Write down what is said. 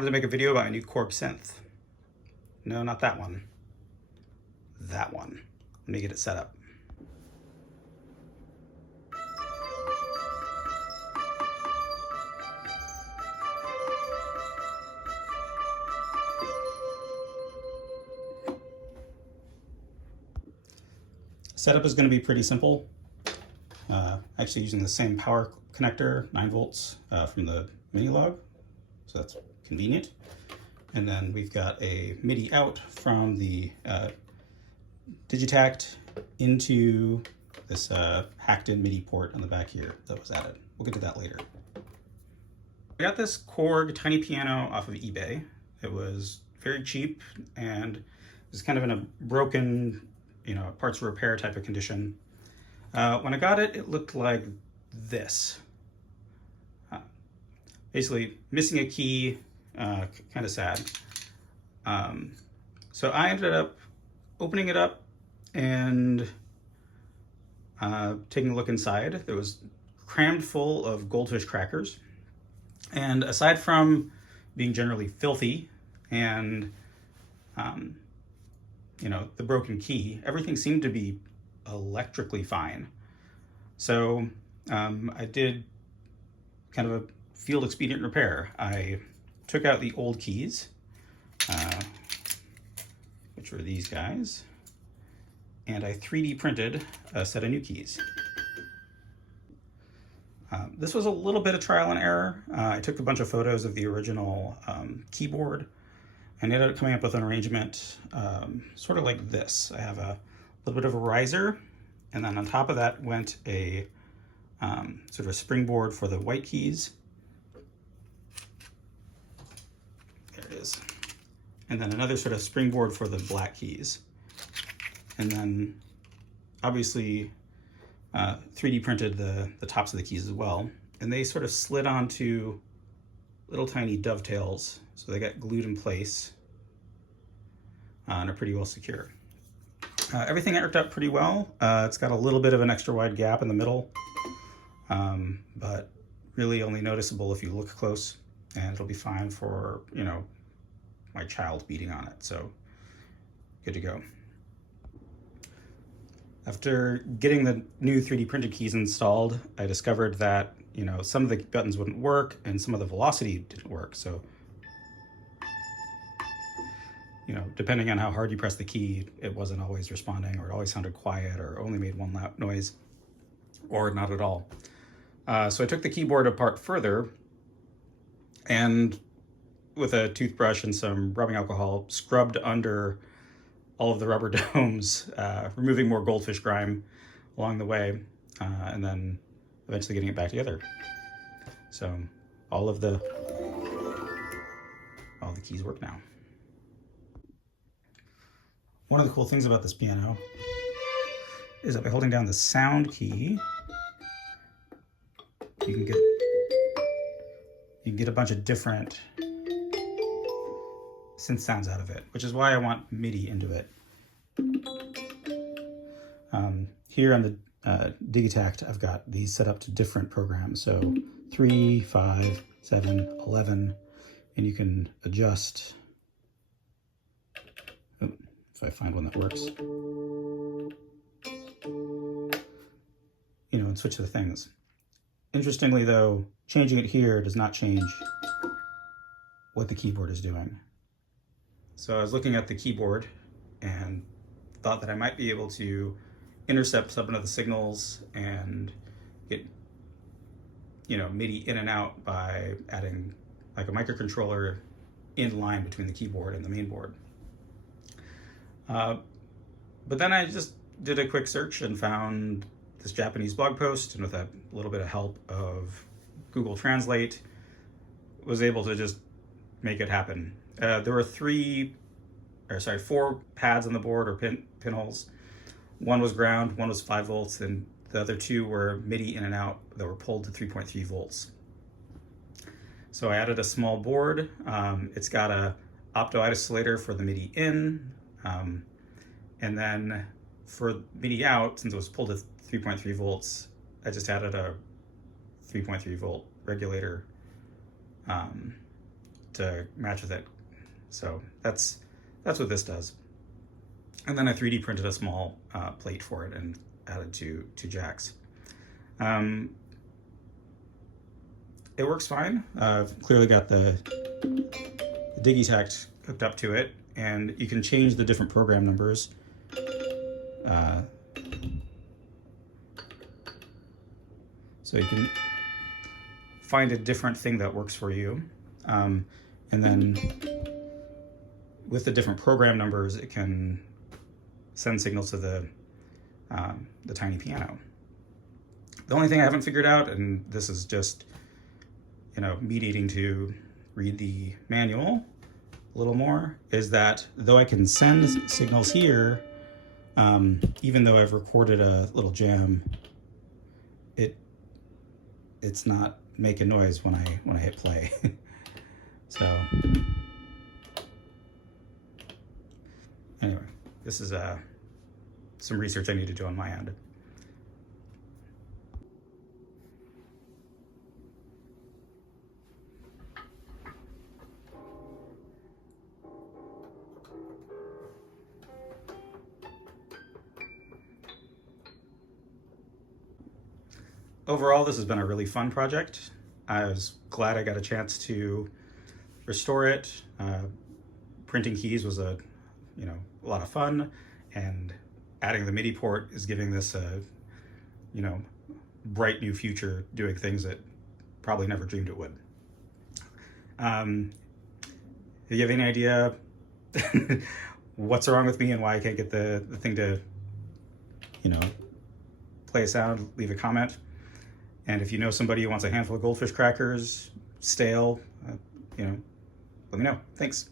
Wanted to make a video about my new Korg synth. No, not that one. That one. Let me get it set up. Setup is going to be pretty simple. Actually using the same power connector, 9 volts from the mini log, so that's convenient. And then we've got a MIDI out from the Digitact into this hacked-in MIDI port on the back here that was added. We'll get to that later. I got this Korg tinyPIANO off of eBay. It was very cheap and it was kind of in a broken, parts repair type of condition. When I got it, it looked like this. Basically missing a key, kind of sad. So I ended up opening it up and taking a look inside. It was crammed full of goldfish crackers. And aside from being generally filthy and, the broken key, everything seemed to be electrically fine. So I did kind of a field expedient repair. I took out the old keys, which were these guys, and I 3D printed a set of new keys. This was a little bit of trial and error. I took a bunch of photos of the original keyboard and ended up coming up with an arrangement sort of like this. I have a little bit of a riser, and then on top of that went a sort of a springboard for the white keys. There it is. And then another sort of springboard for the black keys. And then obviously 3D printed the tops of the keys as well. And they sort of slid onto little tiny dovetails. So they got glued in place and are pretty well secure. Everything worked out pretty well. It's got a little bit of an extra wide gap in the middle, but really only noticeable if you look close, and it'll be fine for, my child beating on it. So good to go. After getting the new 3D printed keys installed, I discovered that, some of the buttons wouldn't work and some of the velocity didn't work. So, depending on how hard you press the key, it wasn't always responding, or it always sounded quiet, or only made one loud noise, or not at all. So I took the keyboard apart further and with a toothbrush and some rubbing alcohol scrubbed under all of the rubber domes, removing more goldfish grime along the way, and then eventually getting it back together. So all the keys work now. One of the cool things about this piano is that by holding down the sound key, you can get a bunch of different synth sounds out of it, which is why I want MIDI into it. Here on the Digitact, I've got these set up to different programs. So 3, 5, 7, 11, and you can adjust. If I find one that works, and switch the things. Interestingly though, changing it here does not change what the keyboard is doing. So I was looking at the keyboard and thought that I might be able to intercept some of the signals and get, MIDI in and out by adding like a microcontroller in line between the keyboard and the main board. But then I just did a quick search and found this Japanese blog post, and with a little bit of help of Google Translate, was able to just make it happen. There were 4 pads on the board, or pinholes. One was ground, one was 5 volts, and the other 2 were MIDI in and out that were pulled to 3.3 volts. So I added a small board. It's got a opto isolator for the MIDI in, and then for MIDI out, since it was pulled to 3.3 volts, I just added a 3.3 volt regulator to match with it. So that's what this does. And then I 3D printed a small plate for it and added two jacks. It works fine. I've clearly got the Digitact hooked up to it, and you can change the different program numbers. So you can find a different thing that works for you. And then with the different program numbers, it can send signals to the tinyPIANO. The only thing I haven't figured out, and this is just, you know, me needing to read the manual a little more, is that though I can send signals here, even though I've recorded a little jam, it's not making noise when I hit play. So anyway, this is some research I need to do on my end. Overall, this has been a really fun project. I was glad I got a chance to restore it. Printing keys was a lot of fun, and adding the MIDI port is giving this a bright new future, doing things that probably never dreamed it would. If you have any idea what's wrong with me and why I can't get the thing to play a sound, leave a comment. And if you know somebody who wants a handful of goldfish crackers, stale, let me know. Thanks.